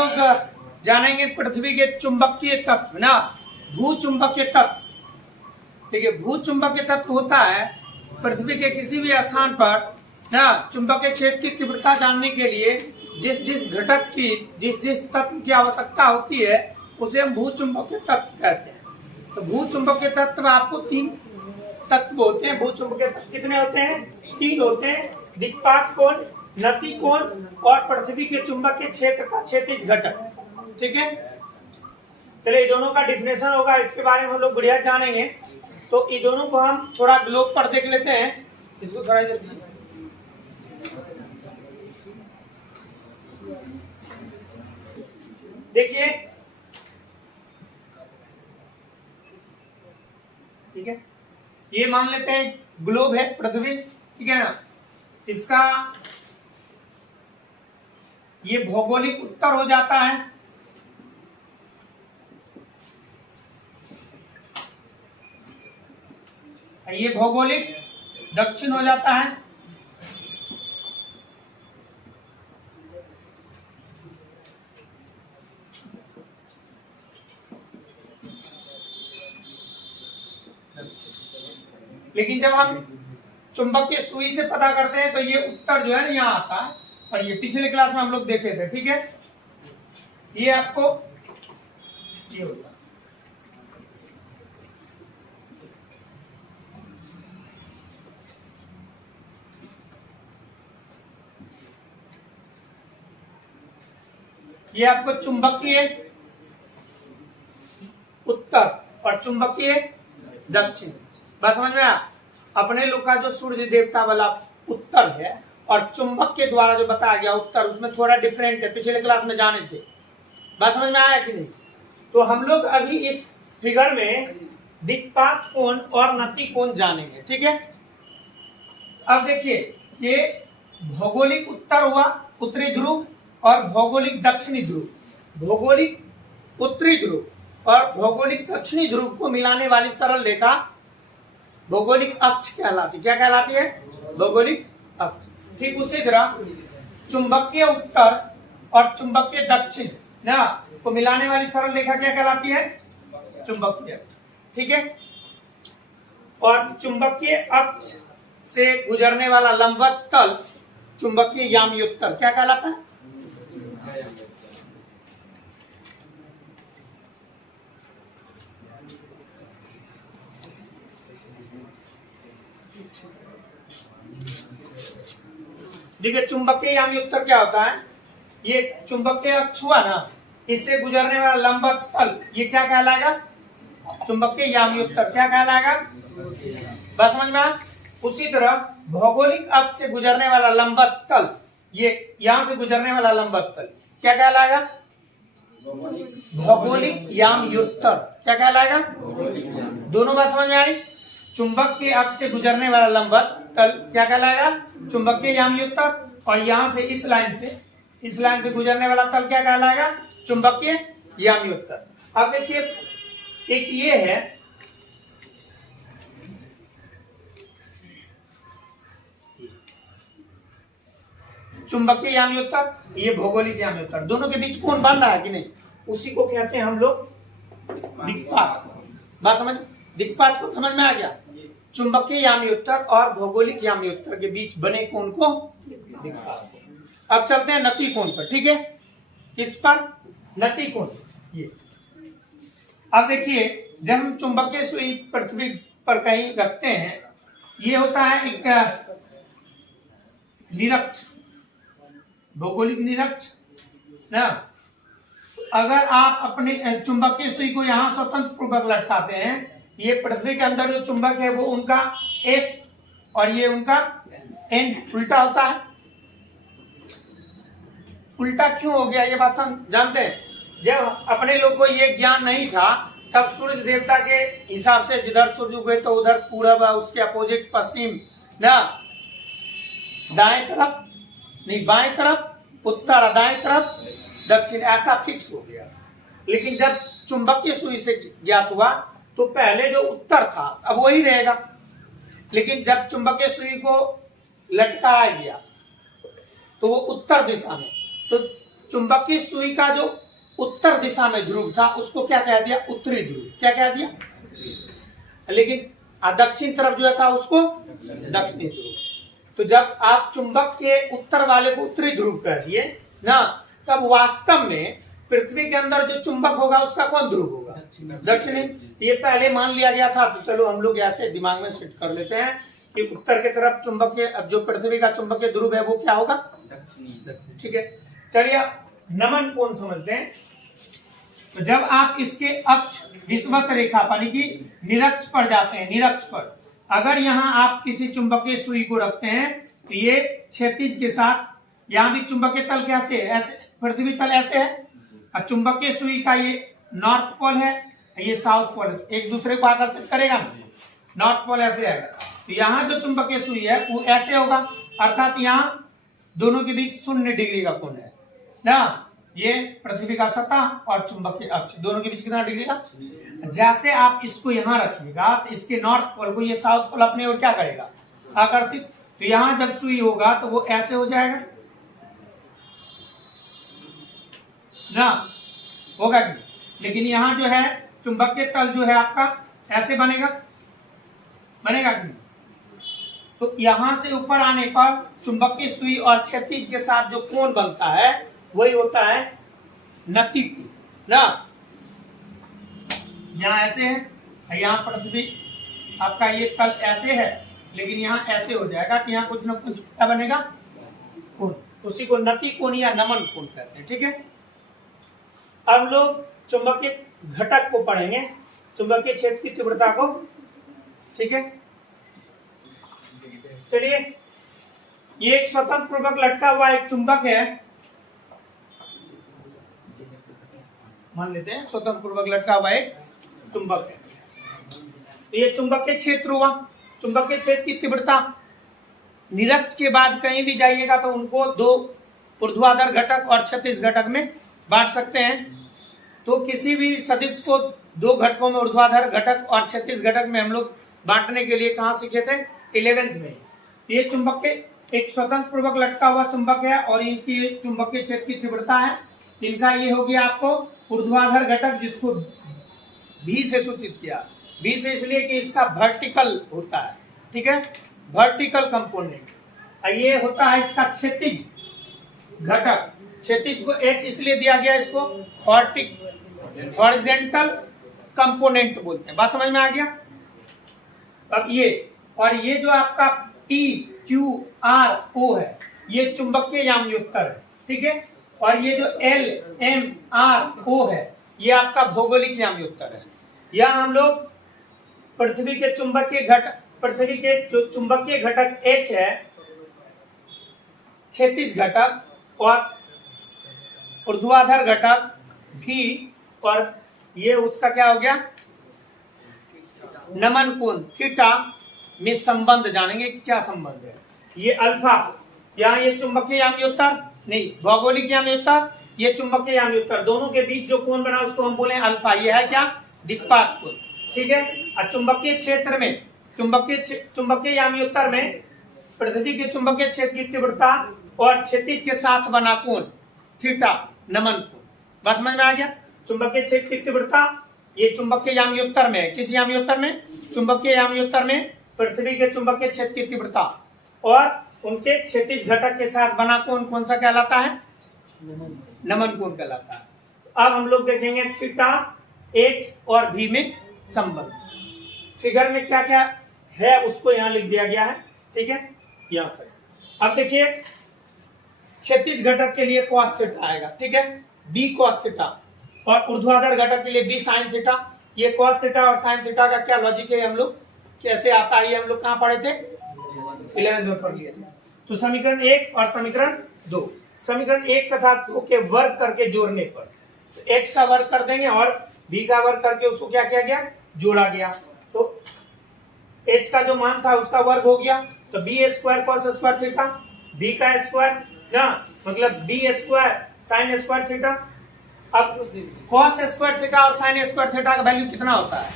लोग जानेंगे पृथ्वी के चुंबकीय तत्व ना, भू चुंबकीय तत्व। ठीक है, भू चुंबकीय तत्व होता है पृथ्वी के किसी भी स्थान पर ना चुंबकीय क्षेत्र की तीव्रता जानने के लिए जिस जिस घटक की जिस जिस तत्व की आवश्यकता होती है उसे हम भू चुंबकीय तत्व कहते हैं। तो भू चुंबकीय तत्व आपको 3 तत्व होते हैं। भू चुंबकीय तत्व कितने होते हैं? 3 होते हैं, दिक्पात कोण, नति कोण और पृथ्वी के चुंबकीय क्षेत्र का क्षैतिज घटक। ठीक है, चलिए दोनों का डिफिनेशन होगा, इसके बारे में हम लोग बढ़िया जानेंगे। तो ये दोनों को हम थोड़ा ग्लोब पर देख लेते हैं, इसको थोड़ा इधर देखिए। ठीक है, ये मान लेते हैं ग्लोब है पृथ्वी, ठीक है ना। इसका ये भौगोलिक उत्तर हो जाता है, ये भौगोलिक दक्षिण हो जाता है, लेकिन जब हम चुंबकीय सुई से पता करते हैं तो ये उत्तर जो है ना यहाँ आता है, और ये पिछले क्लास में हम लोग देखे थे। ठीक है, ये आपको ये होता है। ये आपको चुंबकीय उत्तर और चुंबकीय दक्षिण, बस समझ में आया। अपने लोग का जो सूर्य देवता वाला उत्तर है और चुंबक के द्वारा जो बताया गया उत्तर, उसमें थोड़ा डिफरेंट है, पिछले क्लास में जाने थे। बात समझ में आया कि नहीं? तो हम लोग अभी इस फिगर में दिक्पात कोण और नति कोण जानेंगे। ठीक है, अब देखिए, ये भौगोलिक उत्तर हुआ उत्तरी ध्रुव और भौगोलिक दक्षिणी ध्रुव। भौगोलिक उत्तरी ध्रुव और भौगोलिक दक्षिणी ध्रुव को मिलाने वाली सरल रेखा भौगोलिक अक्ष कहलाती। क्या कहलाती है? भौगोलिक अक्ष। ठीक उसी तरह चुंबकीय उत्तर और चुंबकीय दक्षिण ना को मिलाने वाली सरल रेखा क्या कहलाती है? चुंबकीय अक्ष। ठीक है, और चुंबकीय अक्ष से गुजरने वाला लंबवत तल चुंबकीय यामी उत्तर क्या कहलाता है? देखिए, चुंबकीय यामी उत्तर क्या होता है? ये चुंबकीय अक्ष हुआ ना, इससे गुजरने वाला लंबवत तल ये क्या कहलाएगा? चुंबकीय यामी उत्तर। क्या कहलाएगा? बस समझ में। उसी तरह भौगोलिक अक्ष से गुजरने वाला लंबवत तल, ये यहां से गुजरने वाला लंबवत तल क्या कहलाएगा? भौगोलिक यामी उत्तर। क्या कहलाएगा? दोनों बात समझ में आई। चुंबक के अक्ष से गुजरने वाला लंबवत तल क्या कहलाएगा? चुंबकीय यामी उत्तर। और यहां से इस लाइन से गुजरने वाला तल क्या कहलाएगा? चुंबकीय यामी उत्तर। अब देखिए, एक ये है, चुंबकीय यामी उत्तर, ये भौगोलिक यामी उत्तर। दोनों के बीच कोण बन रहा है कि नहीं, उसी को कहते हैं हम लोग दिक्पात। बात समझ, दिक्पात को समझ में आ गया? चुंबकीय यामी उत्तर और भौगोलिक यामी उत्तर के बीच बने कोण को दिक्पात। अब चलते हैं नति कोण पर। ठीक है, इस पर नति कोण ये। अब देखिए, जब हम चुंबकीय सुई पृथ्वी पर कहीं रखते हैं, ये होता है एक निरक्ष, भौगोलिक निरक्ष ना। अगर आप अपने चुंबकीय सुई को यहां स्वतंत्र पूर्वक लटकाते हैं, ये पृथ्वी के अंदर जो चुंबक है वो उनका एस और ये उनका एन उल्टा होता है। उल्टा क्यों हो गया ये बात जानते हैं? जब अपने लोग को ये ज्ञान नहीं था, तब सूर्य देवता के हिसाब से जिधर सूर्य उगे तो उधर पूरब, उसके अपोजिट पश्चिम ना, दाएं तरफ नहीं बाएं तरफ उत्तर, दाएं तरफ दक्षिण, ऐसा फिक्स हो गया। लेकिन जब चुंबकीय सुई से ज्ञात हुआ तो पहले जो उत्तर था अब वही रहेगा, लेकिन जब चुंबकीय सुई को लटकाया गया तो वो उत्तर दिशा में, तो चुंबकीय सुई का जो उत्तर दिशा में ध्रुव था उसको क्या कह दिया, उत्तरी ध्रुव। क्या कह दिया, लेकिन दक्षिण तरफ जो था उसको दक्षिणी ध्रुव। तो जब आप चुंबक के उत्तर वाले को उत्तरी ध्रुव कह दिए ना, तब वास्तव में पृथ्वी के अंदर जो चुंबक होगा उसका कौन ध्रुव होगा, दक्षिणी। ये पहले मान लिया गया था, तो चलो हम लोग ऐसे दिमाग में सेट कर लेते हैं कि उत्तर की तरफ चुंबक के, अब जो पृथ्वी का चुंबकीय ध्रुव है वो क्या होगा, दक्षिणी। ठीक है, चलिए नमन कोण समझते हैं। तो जब आप इसके अक्ष विषुवत रेखा यानी कि निरक्ष पर जाते हैं, निरक्ष पर अगर यहाँ आप किसी चुंबकीय सुई को रखते हैं तो ये क्षैतिज के साथ, यहाँ भी चुंबकीय तल कैसे है, ऐसे पृथ्वी तल ऐसे है, और चुंबकीय सुई का ये नॉर्थ पोल है, ये साउथ पोल, एक दूसरे को आकर्षित करेगा ना, नॉर्थ पोल ऐसे है। तो यहाँ जो चुंबकीय सुई है वो ऐसे होगा, अर्थात यहाँ दोनों के बीच 0 डिग्री का कोण है ना। ये पृथ्वी का सतह और चुंबकीय अक्ष दोनों के बीच कितना डिग्री का। जैसे आप इसको यहाँ रखिएगा तो इसके नॉर्थ पोल को ये साउथ पोल अपने ओर क्या करेगा, आकर्षित। तो यहाँ जब सुई होगा तो वो ऐसे हो जाएगा ना, होगा नहीं। लेकिन यहाँ जो है चुंबकीय तल जो है आपका ऐसे बनेगा, बनेगा नहीं। तो यहां से ऊपर आने पर चुंबकीय सुई और क्षैतिज के साथ जो कोण बनता है वही होता है नति कोण ना। यहाँ ऐसे है, यहाँ पृथ्वी आपका ये तल ऐसे है, लेकिन यहाँ ऐसे हो जाएगा कि यहाँ कुछ ना कुछ क्या बनेगा, कोण, उसी को नति कोण या नमन कोण कहते हैं। ठीक है, अब लोग चुंबकीय घटक को पढ़ेंगे, चुंबकीय क्षेत्र की तीव्रता को। ठीक है, चलिए ये एक स्वतंत्र पूर्वक लटका हुआ एक चुंबक है, मान लेते हैं स्वतंत्र पूर्वक लटका हुआ एक चुंबक है। तो ये चुंबकीय क्षेत्र हुआ। चुंबकीय क्षेत्र की तीव्रता निरक्ष के बाद कहीं भी जाइएगा तो उनको 2 ऊर्ध्वाधर घटक और क्षैतिज घटक में बांट सकते हैं। तो किसी भी सदिश को 2 घटकों में ऊर्ध्वाधर घटक और क्षैतिज घटक में हम लोग बांटने के लिए कहाँ सीखे थे, 11th में। ये चुंबक के एक स्वतंत्र पूर्वक लटका हुआ चुंबक है और इनकी चुंबकीय क्षेत्र की तीव्रता है, इनका ये हो गया आपको ऊर्ध्वाधर घटक, जिसको भी से सूचित किया। भी से इसलिए कि इसका वर्टिकल होता है, ठीक है, वर्टिकल कंपोनेंट। ये होता है इसका क्षैतिज घटक, क्षैतिज को H इसलिए दिया गया, इसको हॉरिजॉन्टल कंपोनेंट बोलते हैं। बात समझ में आ गया। अब ये और ये जो आपका PQRO है ये चुंबकीय याम्योत्तर है, ठीक है, और ये जो LMRO है ये आपका भौगोलिक याम्योत्तर है। यहाँ हम लोग पृथ्वी के चुंबकीय घटक, पृथ्वी के जो चुंबकीय घटक H है, क्षैतिज घटक और ऊर्ध्वाधर घटक V, और ये उसका क्या हो गया, नमन कोण थीटा में संबंध जानेंगे क्या संबंध है। ये अल्फा, यहाँ ये चुंबकीय याम्योत्तर नहीं, भौगोलिक याम्योत्तर, ये चुंबकीय याम्योत्तर, दोनों के बीच जो कोण बना उसको हम बोले अल्फा। ये है क्या, दिक्पात कोण, ठीक है। और चुंबकीय क्षेत्र में, चुंबकीय याम्योत्तर में पृथ्वी के चुंबकीय क्षेत्र की तीव्रता और क्षैतिज के साथ बना कोण थीटा, नमन कोण। बस समझ में आ गया। चुंबकीय क्षेत्र की तीव्रता ये चुंबकीय याम्योत्तर में, किस याम्योत्तर में, चुंबकीय याम्योत्तर में पृथ्वी के चुंबकीय क्षेत्र की तीव्रता और उनके क्षैतिज घटक के साथ बना कोण कौन सा कहलाता है, नमन कोण कहलाता है। अब हम लोग देखेंगे थीटा, H और V में संबंध। फिगर में क्या क्या है उसको यहाँ लिख दिया गया है, ठीक है, यहाँ पर। अब देखिए क्षैतिज घटक के लिए cos थीटा आएगा, ठीक है, B cos थीटा, और ऊर्ध्वाधर घटक के लिए B sin थीटा। ये cos थीटा और sin थीटा का क्या लॉजिक है, हम लोग कैसे आता है, ये हम लोग कहाँ पढ़े थे, 11th में पढ़ लिए थे। तो समीकरण 1 और समीकरण 2, समीकरण 1 तथा 2 के वर्ग करके जोड़ने पर तो H का वर्ग कर देंगे और B का वर्ग करके उसको क्या किया गया, जोड़ा गया। तो H का जो मान था उसका वर्ग हो गया, तो B square cos square theta, B का स्क्वायर ना, मतलब B square sin square theta. अब cos स्क्वायर थीटा और sin स्क्वायर थीटा का वैल्यू कितना होता है,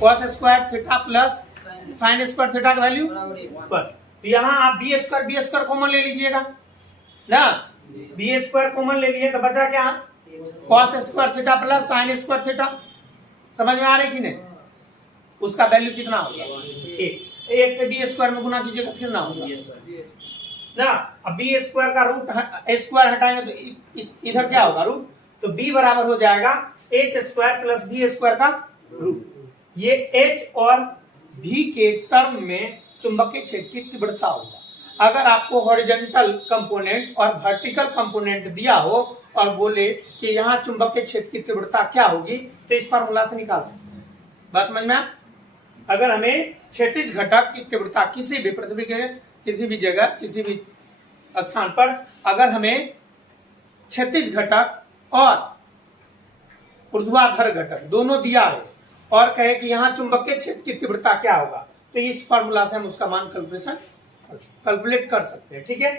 cos square theta plus sin square theta का वैल्यू पर। तो यहाँ आप B स्क्वायर कॉमन ले लीजिएगा ना, बी स्क्वायर कॉमन ले लिए तो बचा क्या, cos square theta plus sine square theta. समझ में आ रही कि नहीं? उसका वैल्यू कितना होगा, एक से बी स्क्वायर में गुना कीजिएगा तो कितना होगा ना। अब बी स्क्वायर का रूट स्क्वायर हटाएंगे तो इधर क्या होगा रूट, तो बी बराबर हो जाएगा H square plus B square का रूट। ये एच और भी के टर्म में चुंबकीय क्षेत्र की तीव्रता होगा। अगर आपको हॉरिजॉन्टल कंपोनेंट और वर्टिकल कंपोनेंट दिया हो और बोले कि यहाँ चुंबकीय क्षेत्र की तीव्रता क्या होगी, तो इस फार्मूला से निकाल सकते हैं। बस समझ में? अगर हमें क्षैतिज घटक की तीव्रता किसी भी पृथ्वी के किसी भी जगह किसी भी स्थान पर अगर हमें क्षैतिज घटक और ऊर्ध्वाधर घटक दोनों दिया है और कहे कि यहाँ चुंबकीय क्षेत्र की तीव्रता क्या होगा, तो इस फार्मूला से हम उसका मान कैलकुलेट कर सकते हैं। ठीक है,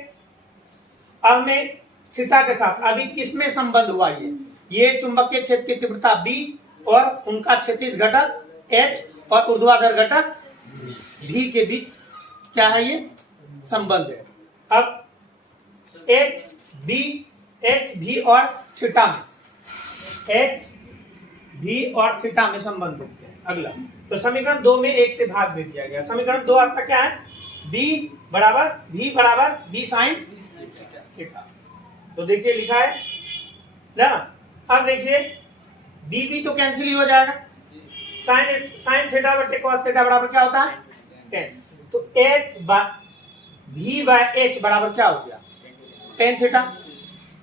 अब हमें थीटा के साथ अभी किसमें संबंध हुआ, ये चुंबकीय क्षेत्र की तीव्रता बी और उनका क्षैतिज घटक एच और ऊर्ध्वाधर घटक भी के बीच क्या है, ये संबंध है। अब एच भी और थीटा में, एच भी और थीटा में संबंध होते हैं। अगला तो समीकरण 2 में 1 से भाग दे दिया गया। समीकरण 2 आपका क्या है, बी बराबर बी साइन थीटा। तो देखिए लिखा है ना। अब देखिए बी तो कैंसिल ही हो जाएगा, साइन थीटा बटे कॉस थीटा बराबर क्या होता है 10। तो भी बाय एच बराबर क्या हो गया, टेन थीटा।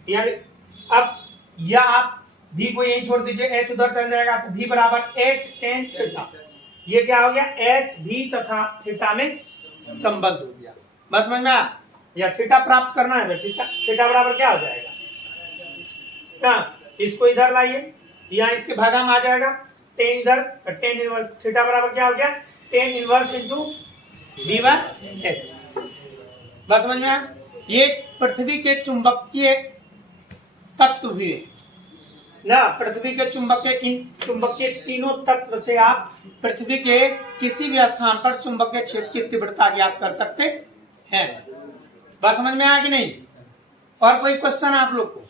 यानी अब या आप भी को यही छोड़ दीजिए, एच उधर चल जाएगा तो भी बराबर एच टेन थीटा। ये क्या हो गया, एच भी तथा थीटा में संबंध हो गया। बस समझ में आया? या थीटा प्राप्त करना है, थीटा बराबर क्या हो जाएगा, इसको इधर लाइए, यहाँ इसके भागा में आ जाएगा टेन इधर, टेन इनवर्स थीटा बराबर क्या हो गया, tan inverse into B by H. बस समझ में आया? ये पृथ्वी के चुंबकीय तत्व हुए ना, पृथ्वी के चुंबकीय तीनों तत्व से आप पृथ्वी के किसी भी स्थान पर चुंबकीय क्षेत्र की तीव्रता ज्ञात कर सकते हैं। बात समझ में आया कि नहीं? और कोई क्वेश्चन आप लोग को?